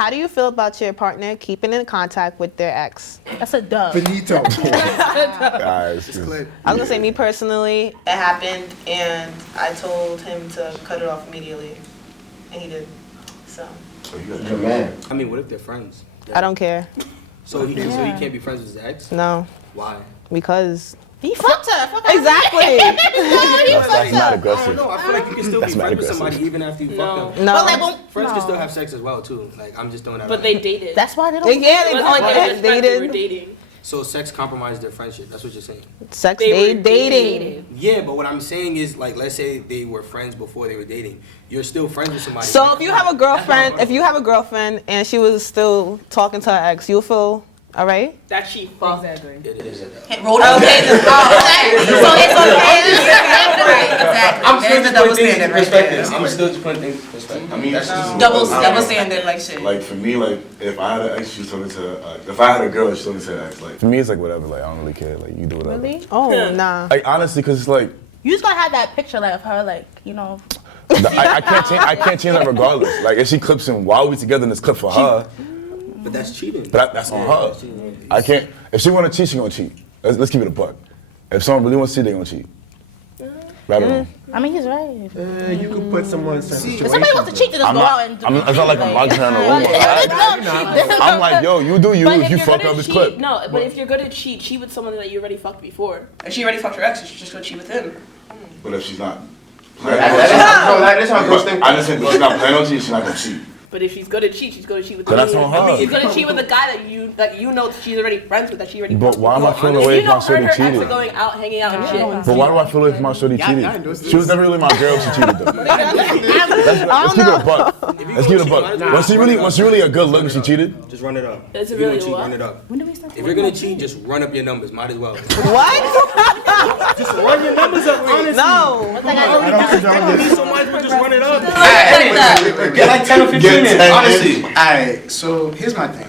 How do you feel about your partner keeping in contact with their ex? That's a dub. Finito. I was gonna say, me personally, it happened, and I told him to cut it off immediately, and he did. So. You're a man. I mean, what if they're friends? I don't care. So he can't be friends with his ex? No. Why? Because. He fucked her. Exactly. That's not aggressive. I don't know. I feel like you can still be friends with somebody even after you fuck them. No. But like, Friends can still have sex as well too. Like I'm just throwing that. But they dated. that's why they don't. Yeah, It wasn't like they were friends, they were dated. dating. So sex compromised their friendship. That's what you're saying. Sex, They were dating. Yeah, but what I'm saying is, like, let's say they were friends before they were dating. You're still friends with somebody. So if you have a girlfriend, and she was still talking to her ex, you'll feel all right? That she fucked. It is. Roll over. Okay, so it's okay. Right, exactly. There's the double standard right there. I'm still just putting things in perspective. I mean, that's just Double standard like shit. Like for me, like if I had an ex, she's talking to. If I had a girl, she's talking to her ex. Like For me, it's like whatever. Like I don't really care. Like you do whatever. Really? Oh, nah. Like honestly, cause it's like You just gotta have that picture like of her, like I can't change that regardless. Like if she clips him while we together in this clip for her, But that's cheating. but that's on her. I can't. If she wanna cheat, she gonna cheat. Let's keep it a buck. If someone really wants to cheat, they gonna cheat. Right or wrong? I mean, he's right. You could put someone in some If somebody wants to cheat, then just go out and do It's not like I'm locked her in a room. I'm like, yo, you do you. But If you you're fuck gonna up, it's cheat, clip. no. But if you're gonna cheat with someone that you already fucked before. If she already fucked her ex, she should just go cheat with him. but if she's not. That is how girls think. I just said if she's not planning on cheating, she's not gonna cheat. But if she's gonna cheat, she's gonna cheat with. But that's on her. She's gonna cheat with a guy that you know she's already friends with, that she already. But why am I feeling If away you if know my shorty her ex are cheated? going out, hanging out and shit. But why do I feel if my shorty cheated? She was never really my girl. She cheated though. Let's keep it a buck. Let's keep it a buck. Was she really a good look if she cheated? Just run it up. Is it If you're really gonna cheat, what? run it up. When do we start? If you're gonna cheat, just run up your numbers. Might as well. What? Just run your numbers up, honestly. No. So might as well just run it up. Get like 10 or 15 in, honestly. Alright, so here's my thing.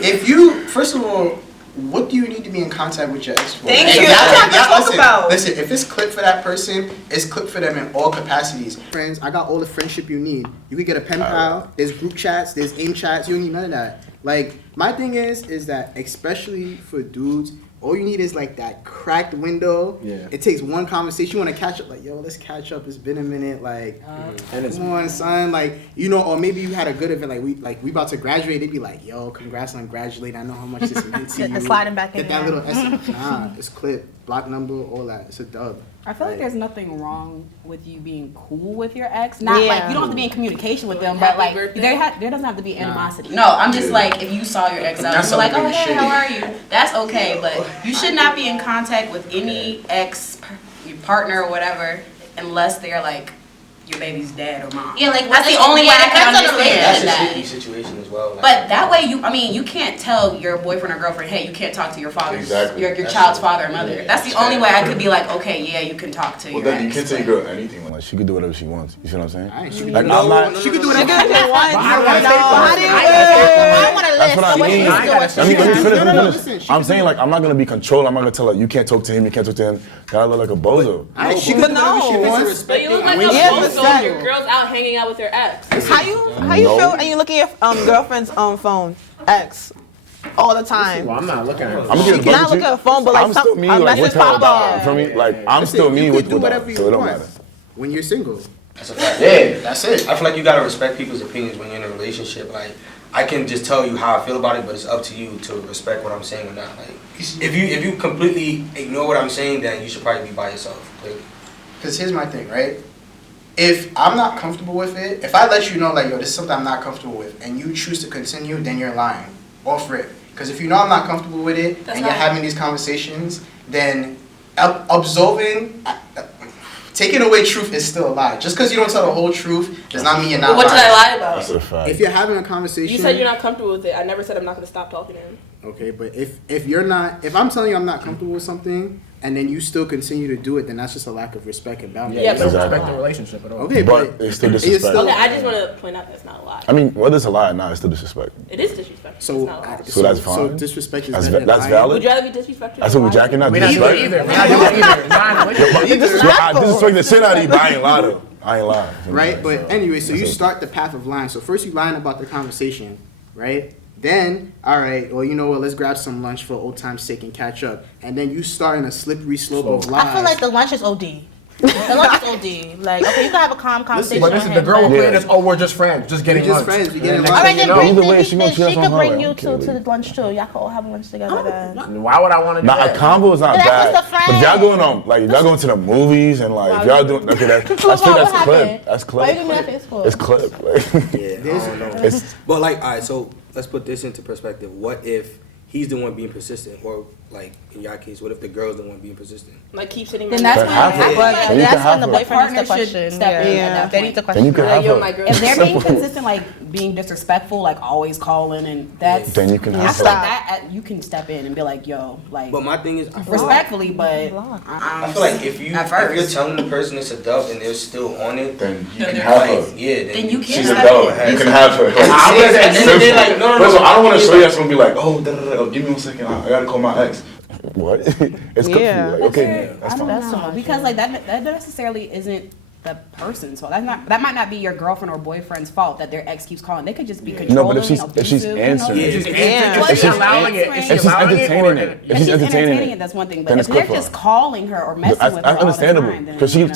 If you, first of all, what do you need to be in contact with your ex for? Thank you. That's what I'm talking about. Listen, if it's clip for that person, it's clip for them in all capacities. Friends, I got all the friendship you need. You could get a pen pal, there's group chats, there's AIM chats, you don't need none of that. Like, my thing is that especially for dudes, all you need is like that cracked window. Yeah. It takes one conversation. You want to catch up, like, yo, let's catch up. It's been a minute. Like, come on, son. Like, you know, or maybe you had a good event. We about to graduate. They'd be like, yo, congrats on graduating. I know how much this meant to you. And sliding back in Get that there. little essence. Nah, it's clip, block number, all that. It's a dub. I feel like there's nothing wrong with you being cool with your ex. Not like you don't have to be in communication with them, but like there doesn't have to be animosity. No, I'm just like, if you saw your ex out, you're like, oh hey, how are you? That's okay, but you should not be in contact with any ex, your partner or whatever, unless they're like your baby's dad or mom. Yeah, like that's the only way I can understand That's a that. sticky situation as well. But that way, you can't tell your boyfriend or girlfriend, hey, you can't talk to your father's, your child's father or mother. That's the only way I could be like, okay, yeah, you can talk to your Well, then you ex. can't tell your girl anything. Like she could do whatever she wants. You see what I'm saying? Alright, she could Like do I'm not. She could do whatever She she wants. I want to That's what I mean. Let me finish. Listen, she I'm can saying do- like I'm not gonna be controlled. I'm not gonna tell her you can't talk to him. You can't talk to him. Gotta look like a bozo. Alright, she could do whatever she wants. But you look like When a she bozo gets when your girl's out hanging out with her ex. How you feel? And you look at your girlfriend's phone, ex, all the time. Well, I'm not looking at her. I'm gonna get a Not look at her phone, but like I'm still me. Like message with her. pop up. You feel me? Like I'm still me you with could do her. whatever So you it don't want matter. when you're single. That's a fact. Yeah. That's it. I feel like you gotta respect people's opinions when you're in a relationship. Like, I can just tell you how I feel about it, but it's up to you to respect what I'm saying or not. Like, if you completely ignore what I'm saying, then you should probably be by yourself. Clearly. Because here's my thing, right? If I'm not comfortable with it, if I let you know, like, yo, this is something I'm not comfortable with, and you choose to continue, then you're lying. Off rip. Because if you know I'm not comfortable with it, and you're having these conversations, then absolving, taking away truth is still a lie. Just because you don't tell the whole truth does not mean you're not What did I lying. lie about? That's a fact. If you're having a conversation... You said you're not comfortable with it. I never said I'm not going to stop talking to him. Okay, but if you're not... If I'm telling you I'm not comfortable with something, and then you still continue to do it, then that's just a lack of respect and boundaries. Yeah, but Respect the relationship at all. Okay, But it's still disrespect. Okay, I just want to point out that's not a lie. I mean, whether it's a lie or not, it's still disrespect. It is disrespectful. So, it's not a lie. So that's fine. So disrespect is That's better than that's lying? valid. Would you rather be disrespected? That's what we're jacking. Not We're not doing disrespect. either. We're not doing either. Nah, I disrespect the shit out of you, but I ain't lie though. I ain't lying. Right? But anyway, so you start the path of lying. So first you lying about the conversation, right? Then, all right, well, you know what, let's grab some lunch for old time's sake and catch up. And then you start in a slippery slope of lies. I feel like the lunch is OD. The lunch is OD. Like, okay, you can have a calm conversation. But listen, the girl will play this, oh, we're just friends, just getting lunch. Friends, we getting lunch. All right, then she could bring her, you to the lunch too. Y'all could all have lunch together then. Why would I want to do that? A combo is not bad. But if y'all going on, like, if y'all going to the movies and like, if y'all doing, okay, that's clip. That's clip. Why you giving me that face for? It's clip. Yeah, I don't know. But like, all right, so let's put this into perspective. What if he's the one being persistent, or like in your case, what if the girl's the one being persistent? Like keep sitting. Then that's when the boyfriend has to question. Step in at that They point. need to question. You can have her. If they're being consistent, like being disrespectful, like always calling, and that's then you can I have feel her. like that you can step in and be like, yo, like. But my thing is, I feel respectfully, but I feel like if you're telling the person it's a dub and they're still on it, then you can have her. Yeah, then you can. She's a dub. You can have her. Like, no. I don't want to show you that's gonna be like, oh, give me 1 second. I gotta call my ex. What? It's good for you. Like, okay, I don't know because like that necessarily isn't the person. So that might not be your girlfriend or boyfriend's fault that their ex keeps calling. They could just be controlling. No, but if she's answering, if she's allowing it, if she's entertaining it, if she's entertaining it, that's one thing. But if they're just calling her or messing with her that's understandable all the time, because she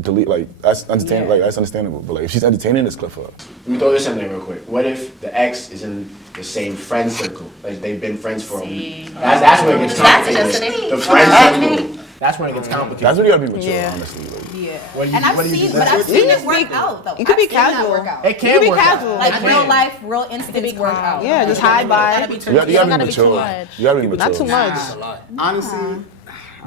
delete like that's understandable. Like that's understandable. But like if she's entertaining, it's clip for her. Let me throw this in there real quick. What if the ex is in the same friend circle? Like they've been friends for a week. That's when it gets complicated. The friend circle. That's when it gets complicated. That's when you gotta be mature, honestly. Yeah. I've seen it work out though. You could be casual. It can work out. Like real life, real instincts work out. Yeah, just hide by. You gotta be mature. You gotta be mature. Not too much. Honestly.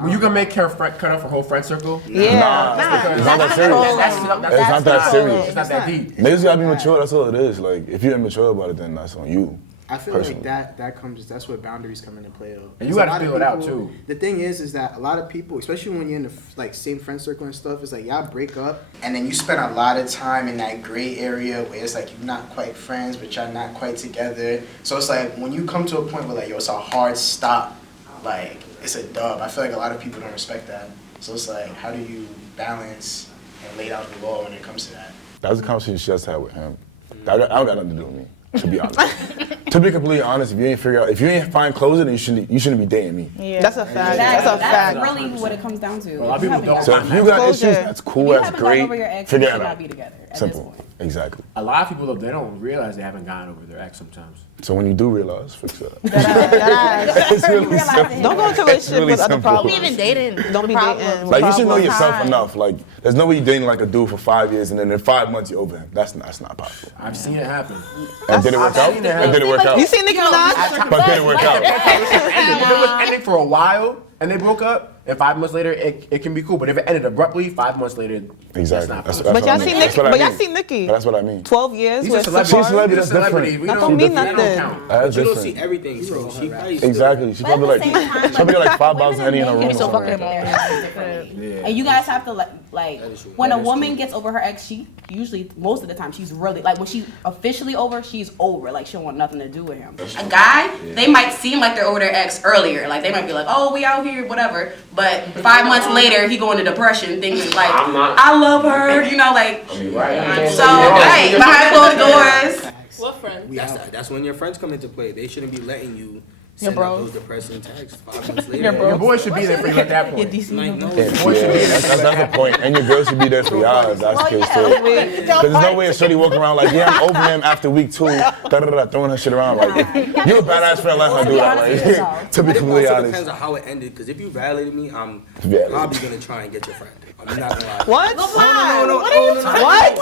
Well, you can make her cut off her whole friend circle. Yeah. It's not that serious. It's not that serious. It's not that deep. Niggas gotta be mature. That's all it is. Like if you're immature about it, then that's on you. I feel like that's where boundaries come into play though. And you gotta feel it out too. The thing is that a lot of people, especially when you're in the like same friend circle and stuff, is like y'all break up and then you spend a lot of time in that gray area where it's like you're not quite friends but y'all not quite together. So it's like when you come to a point where like yo, it's a hard stop, like it's a dub. I feel like a lot of people don't respect that. So it's like how do you balance and lay out the law when it comes to that? That was a conversation she just had with him. I don't got nothing to do with me. To be honest, to be completely honest, if you ain't find closure, then you shouldn't be dating me. Yeah. That's a fact. That's really what it comes down to. A lot of people don't. So if you got issues, that's cool. That's great. Figure it out. Be together Simple. Exactly. A lot of people though, they don't realize they haven't gotten over their ex sometimes. So when you do realize, fix it up. It's really simple. Don't go into a relationship with other problems. Don't be even dating. Don't be dating. Like you should know yourself enough. Like there's no way you dating like a dude for 5 years and then in 5 months you're over him. That's not possible. I've seen it happen. And did it work out? And did it work out? You seen Nicki Minaj? But did it work out? If it was ending for a while and they broke up, and 5 months later it can be cool. But if it ended abruptly, 5 months later, exactly. That's But y'all seen Nicki. But y'all seen Nicki. That's what I mean. 12 years. She's a with celebrity. She's a celebrity. That's different. That don't mean nothing. That's You don't different. see everything, so she probably Exactly. She probably like 5 bottles of Henny in a room. And you guys have to like when a woman gets over her ex, she usually most of the time she's really like when she's officially over, she's over. Like she don't want nothing to do with him. A guy, they might seem like they're over their ex earlier. Like they might be like, oh, we out here, whatever. But 5 months later, he go into depression, thinking like, I love her, you know, like. So right behind closed doors. What friend? That's when your friends come into play. They shouldn't be letting you send out those depressing texts 5 months later. Your boy should be there for you at that point. Like, no. That's the point. And your girl should be there for y'all if that's the case too. Because there's no way a shorty walking around like, yeah, I'm over him after week 2, throwing her shit around. Like, you're a badass friend, let her do that. Like, to be completely It honest. depends on how it ended. Because if you violated me, I'm probably gonna try and get your friend. I'm not gonna lie. What? No. What?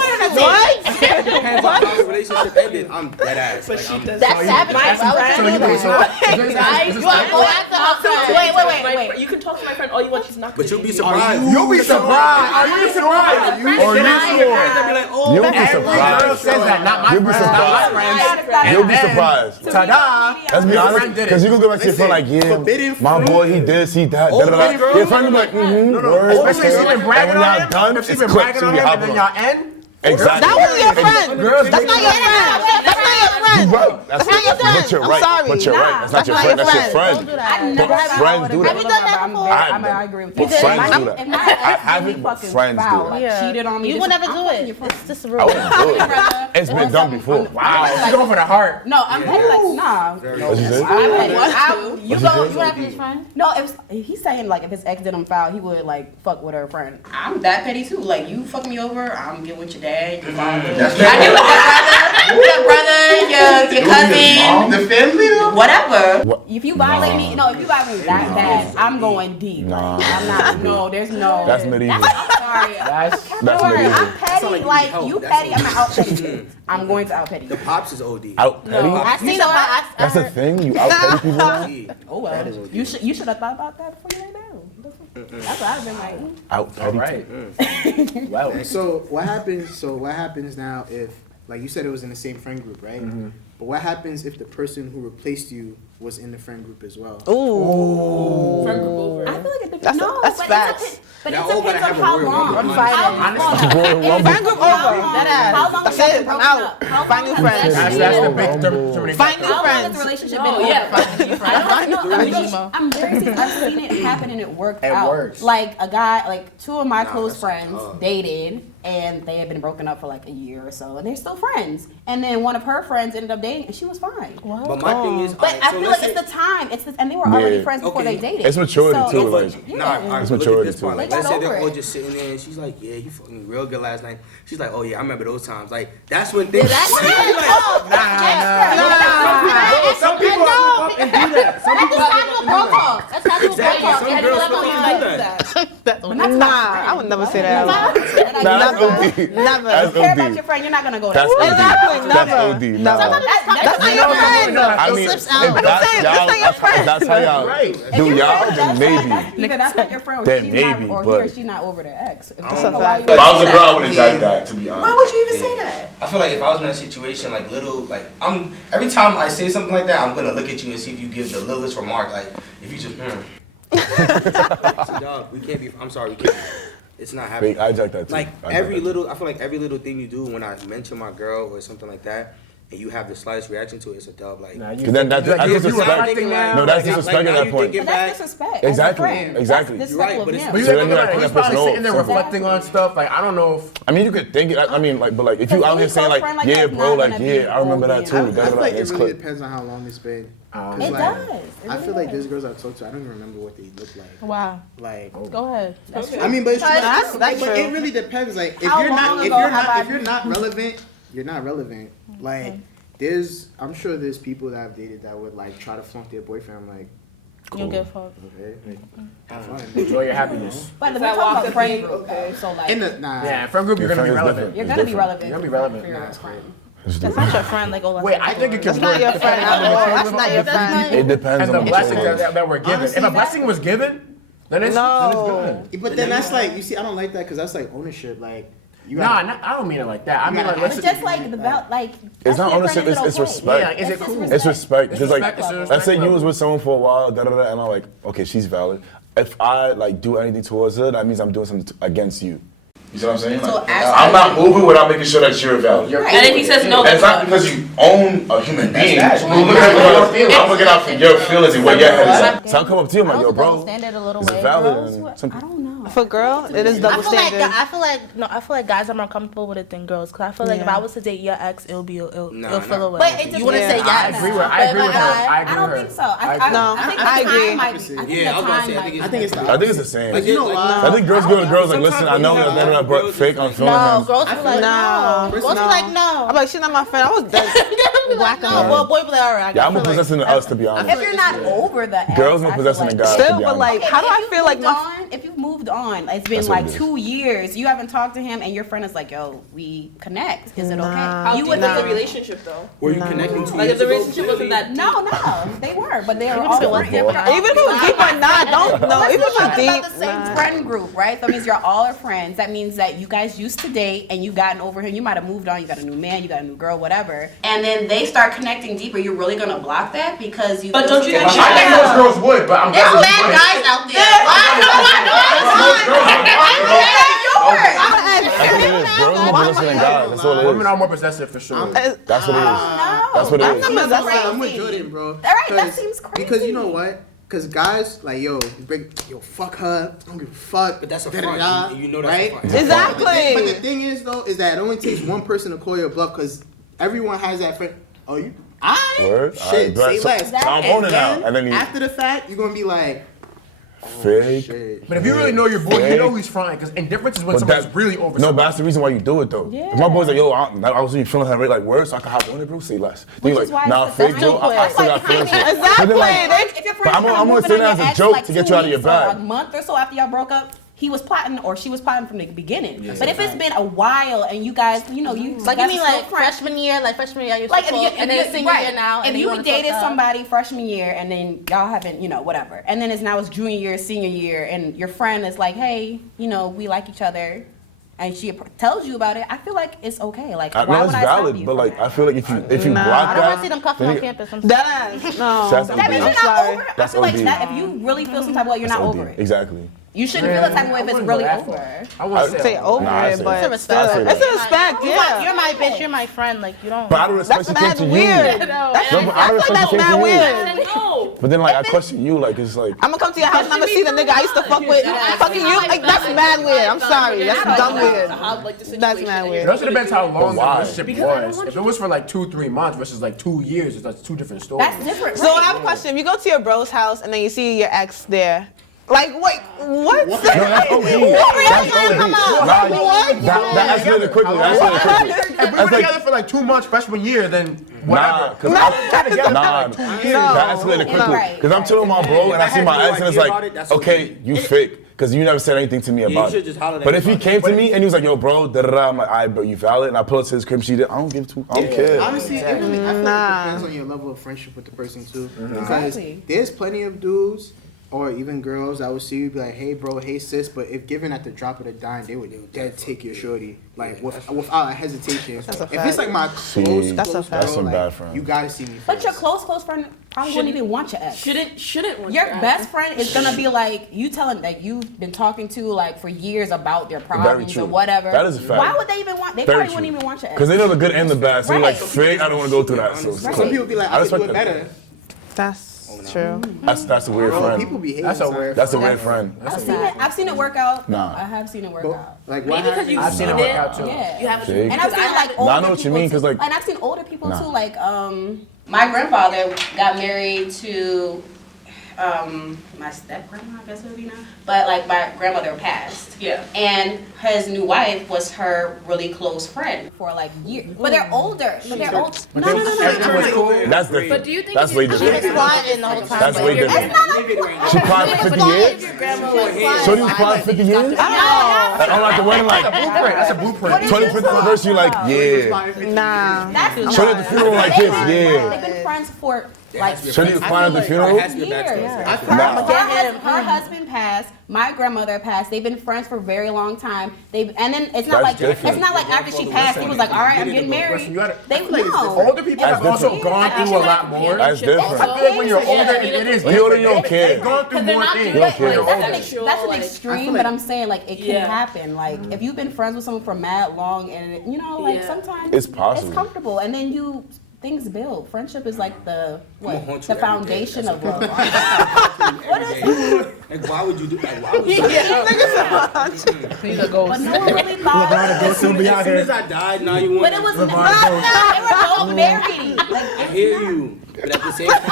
It depends on how the relationship ended. I'm dead ass. Like, That's savage. Wait. You can talk to my friend all you want. She's not. But you'll be surprised. You'll be surprised. Are you surprised? You'll be surprised. Girl says that, not my friend. You'll be surprised. Ta-da! Let's be honest, because you can go back to your friend like, yeah, my boy, he this, he that, da-da-da. Your friend will be like, word, Especially if she's been bragging on him. done, If she's it's been clipped, bragging so on you him hop and then on. y'all end. Exactly. That was your friend. That's not your friend. That's not your friend. friend. Right. That's not your friend. But you're I'm right. sorry. But you're right. That's not your friend. That's your friend. Don't do that. I never But friends do that. Have you done that before? I agree with you. But friends do that. If my I ex haven't, really but fucking friends do foul, that. like cheated on me, You this will never is- do I'm fucking it. your friend. It's just I real. wouldn't do it. It's been done before. Wow, she's going for the heart. No, I'm petty like nah. What you say? I'm petty. You What you go. say? You have his friend? No, it was. He's saying like if his ex did him foul, he would like fuck with her friend. I'm that petty too. Like you fuck me over, I'm getting with your dad, your father. That's I do with your brother, your cousin, The family though? whatever. If you violate me, no, if you violate me that bad, I'm going deep. Nah. Like, I'm not. No, there's no. That's medieval. I'm sorry. That's Don't worry, medieval. I'm petty. Like you petty, I'm not out petty. I'm going to out petty. The pops is OD. Out petty? I seen that. That's a thing? You out petty people now? Oh well. You should have thought about that before you lay down. That's what I've been like. Out petty. Right. Well, So what happens? So what happens now if, like you said, it was in the same friend group, right? But what happens if the person who replaced you was in the friend group as well? Ooh. Friend group over. I feel like it depends. That's facts. But it Y'all all depends gotta on have a how real long. rumble. Royal Rumble. Friend group over. That ass. How long That's has it it. been I'm broken out. up? How Find long new has friends. that- that's the big determination. Find new How long has friends. the relationship Oh, been yeah. over? I don't know. I'm very serious. I've seen it happen and it worked It out. works. Like a guy, like two of my close that's friends tough. dated and they had been broken up for like a year or so and they're still friends. And then one of her friends ended up dating and she was fine. But my thing is, But I feel like it's the time. And they were already Yeah. friends before Okay. they dated. It's maturity So too. it's- Like, yeah. Nah, all right, It's but look at maturity this part. too. Like, They let's got say they're over all it. just sitting there and she's like, yeah, he fucked me real good last night. She's like, oh yeah, I remember those times. Like, that's when things. Some people flip up and do that. Some people flip up and do that. That's how you Exactly. Some girls flip up and do that. Nah, I would never say that. nah, that's OD. Never. That's If you care about OD. your friend, you're not gonna go That's there. OD. Exactly, That's never. OD. Nah. That's not your friend. I mean, slips if out. that's saying, y'all, that's not your friend. that's how y'all Right. do y'all, then maybe. Either that's not your friend, or Then she's maybe, not, or but- he or she not over their ex. If That's that's a why fact. you- If I was a girl, I would exact that, to be honest. Why would you even say that? I feel like if I was in that situation, like I'm every time I say something like that, I'm gonna look at you and see if you give the littlest remark. Like if you just, dog, we can't be. I'm sorry, we can't. It's not happening. Fake, I hijacked that too. Like I hijacked every that. little, I feel like every little thing you do when I mention my girl or something like that, and you have the slightest reaction to it, it's a dub. Like, Nah, you Cause then that's like, you disrespect. acting now. No, that's like, disrespect now at that you point. thinking But that's back. disrespect. as a Exactly, friend. exactly. That's You're right, disrespectful but of it's- him. But you So think then you about gotta it, cut he's that probably person sitting there off. reflecting on stuff. Like, I don't know if I mean, you could think it. I mean, like, but like, if you out here saying close like, friend like yeah, that's bro, not like, gonna yeah, be I remember that old too. man. I Da, da, feel da, like it it's really clip. depends on how long it's been. It Like, does. It I really feel like does. there's girls I've talked to, I don't even remember what they look like. Wow. Like, Go ahead. I mean, but it's true. That's But true. it really depends. Like, if How you're not, long if ago you're have not, I- if you're not relevant, you're not relevant. Like, I'm sure there's people that I've dated that would like try to flunk their boyfriend. I'm like, You don't get fucked. okay, like, have fun. enjoy your happiness. But we're If I talking walk about up friend to you, group, okay. though. So like, In the nah. Yeah, friend group, you're Your gonna be friend is relevant. different. you're It's gonna be different. relevant. You're gonna be relevant. for your friend. It's That's different. not your friend. Like, oh, let's Wait, talk I think it about can That's not your work. friend at all. That's not your friend. It depends And the on the blessings situation. that were given. Honestly, If a blessing was given, then it's No. good. But then that's like, you see, I don't like that because that's like ownership. Like, you Nah, got. I don't mean it like that. I mean like, It's listen. just like the belt, like. It's not that's your ownership. friend, It's is it okay? respect. Yeah, like, is it It's just cool? It's respect. It's Because like, respect, it's a let's respect say you was level. with someone for a while, da da da, and I'm like, okay, she's valid. If I like do anything towards her, that means I'm doing something against you. You see what I'm saying? So Like, as I'm not moving without making sure that you're valid. And if he says no, And it's that's not because you own a human being. That's I'm looking out for your feelings and where your head is at. So I'll come up to you, I'm like, I yo, was a double bro, standard a little is way. it valid? Girls, And what- some I don't know. For girl, it is double standard. I feel like guys are more comfortable with it than girls. Cause I feel like if I was to date your ex, it'll feel away. But it You wouldn't say depends. yes. I agree with her. But if I don't think so. No, I think I the time agree. might be. I think Yeah, I was the about to time say, I might think be. I think it's the. I think it's the same. Like, you know why? I think girls go to girls like, listen, I know Sometimes that they're but fake on feeling No, him. girls be like, Nah, no. Girls be like, no. I'm like, she's not my friend. I was dead. Be like, no. Well, boy be like, all right. Yeah, I'm I more feel like- possessing than us, to be honest. If you're not over the ex, Girls more I feel possessing like- than guys, to Still, be but honest. like, how do I feel like my if you've moved on, it's been That's what like it is. 2 years, you haven't talked to him, and your friend is like, "Yo, we connect. Is it Nah. okay?" How You deep would was the think, relationship though? Were you connecting to Like if the relationship wasn't that deep. no, they were, but they were Even all if it was friends. different. even if it was deep or not, don't know. Even if We're talking it's about deep, the same nah. friend group, right? That means you're all are friends. That means that you guys used to date and you gotten over him. You might have moved on. You got a new man. You got a new girl. Whatever. and then they start connecting deeper. You're really gonna block that because you. But don't you There's think I think most girls would, but I'm glad mad guys out there. That's what it is. Girls more possessive than guys. That's all it is. Women are more possessive for sure. That's what it is. That's what it is. I'm with Jordan, bro. All right, that seems crazy. Because you know what? Because guys, like, yo, fuck her. I don't give a fuck. But that's a front. You know that's right? a front. Exactly. But the thing is, though, is that it only takes one person to call your bluff because everyone has that friend. Oh, you? Word? Shit, say less. I'm on it now. And then after the fact, you're going to be like, fake. shit. But if you really know your boy, you know he's fronting. Because indifference is when somebody's really over. No, but that's the reason why you do it though. Yeah. If my boy's like, yo, I was really feeling her like words, so I can hop on it, bro. Say less. Then you're like, nah, fake, bro. I still got feelings. Exactly. If your friend I'm gonna say that as a joke to get you out of your bag. A month or so after y'all broke up, he was plotting or she was plotting from the beginning. But if it's been a while and you guys, you like you mean like freshman year, you're like so close, and then senior year now. If you dated somebody freshman year and then y'all haven't, whatever, and then it's junior year, senior year, and your friend is like, hey, we like each other, and she tells you about it, I feel like it's okay. Like, why no, would it's I stop valid, you? but like I feel like if you block I don't want that, to see them cuffing on campus. No. That means you're not over it. I That's feel like OD. if you really feel some type of way, you're not over it. Exactly. You shouldn't feel the type of way if it's really over. I wouldn't say over it, but it's a respect. it's a respect. Yeah. You're my bitch. You're my friend. Like you don't. But out of respect, she came to you. Weird. That's mad weird. But then like I question you, like it's like I'm gonna come to your house and I'm gonna see the nigga I used to fuck with fucking you. Like that's mad weird. I'm sorry. That's dumb weird. That's mad weird. It also depends how long the relationship was. If it was for like 2-3 months versus like 2 years, that's two different stories. That's different. So I have a question. If you go to your bro's house and then you see your ex there, like, wait, what? No, that's OD. That's OD. That escalated quickly. If we were together for like 2 months freshman year, then whatever. That escalated quickly. Because I'm chilling with my bro and I see my ex and it's like, okay, you fake. Because you never said anything to me about it. But if he came to me and he was like, yo, bro, I'm like, all right, bro, you valid? And I pull up to his crib, I don't care. Honestly, I feel like it depends on your level of friendship with the person, too. Because there's plenty of dudes or even girls that would see you be like, hey bro, hey sis, but if given at the drop of a dime, they would dead take your shorty, like without a hesitation. If it's like my close girl, bad friend. You gotta see me first. But your close friend probably wouldn't even want your ex. Shouldn't want your best friend is gonna be like you telling that you've been talking to like for years about their Very problems true. or whatever. That is a fact. Why would they even want? They probably wouldn't even want your ex. Because they know the good and the bad. So they're like, fake, I don't want to go through that. So some people be like, I could do it better. That's true. That's a weird friend. People behave. That's a weird friend. I've seen it work out. Nah. I have seen it work out. Like maybe because you've seen it work out too. Yeah. You haven't. Fake. And I've seen like older Nah, I know what you mean, because like, and I've seen older people too. Like my grandfather got married to my step grandma, I guess it would be now. But like my grandmother passed. Yeah. And his new wife was her really close friend for like years. But they're older. But they're old. No. that's different. But do you think that's way she was different. plotting the whole time? That's way different. She plotted for 50 years? So you plotted 50 years? I'm like the wedding, like, That's a blueprint. 25th anniversary, like, yeah. Nah. That's Shorty at the funeral like this, yeah. They've been friends for like Shorty was plotting at the funeral? years. Her husband passed. My grandmother passed. They've been friends for a very long time. And then it's not like after she passed, he was like, all right, I'm getting married. Older people have also gone through a lot more. That's different. I feel like when you're older, it is. When you're older, you don't care. They've gone through more things. That's an extreme, but I'm saying like it can happen. Like if you've been friends with someone for mad long, and like sometimes it's possible. It's comfortable, and then things build. Friendship is like the foundation of love. What is it? Like, why would you do that? Why would you do that? He's a ghost. But no one really thought. As soon as I died, now you want. But it was they were both married. I hear you, but at the same time, at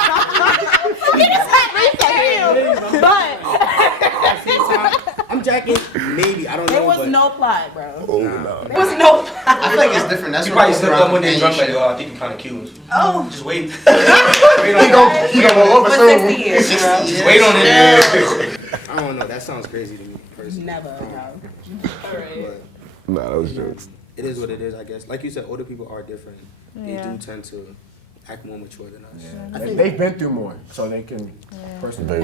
the same time, I'm jacking. Maybe I don't know. There was no plot, bro. Oh, no. There was no plot. I feel like it's different. That's you what probably slipped up when they drunk like, I think you're kind of cute. Oh, just wait. Wait on it. 60 years, bro. Just wait on it. I don't know. That sounds crazy to me personally. Never. Alright. Nah, those jokes. It is what it is, I guess. Like you said, older people are different. They do tend to act more mature than us. Yeah. They've been through more, so they can personally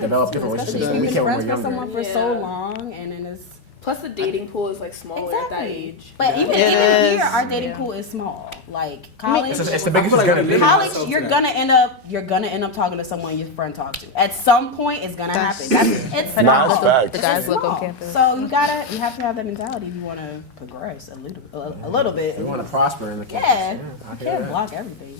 develop different relationships. Especially if We you've can't been when friends we're with someone younger. for so long, and then it's Plus, the dating pool is like smaller at that age. But even here, our dating pool is small. Like college, It's the biggest it's gonna be. College, you're gonna end up talking to someone your friend talked to. At some point, it's gonna happen. It's small. The guys look on campus. So you have to have that mentality if you want to progress a little bit. You want to prosper in the campus. Yeah, I you hear can't that. block everything.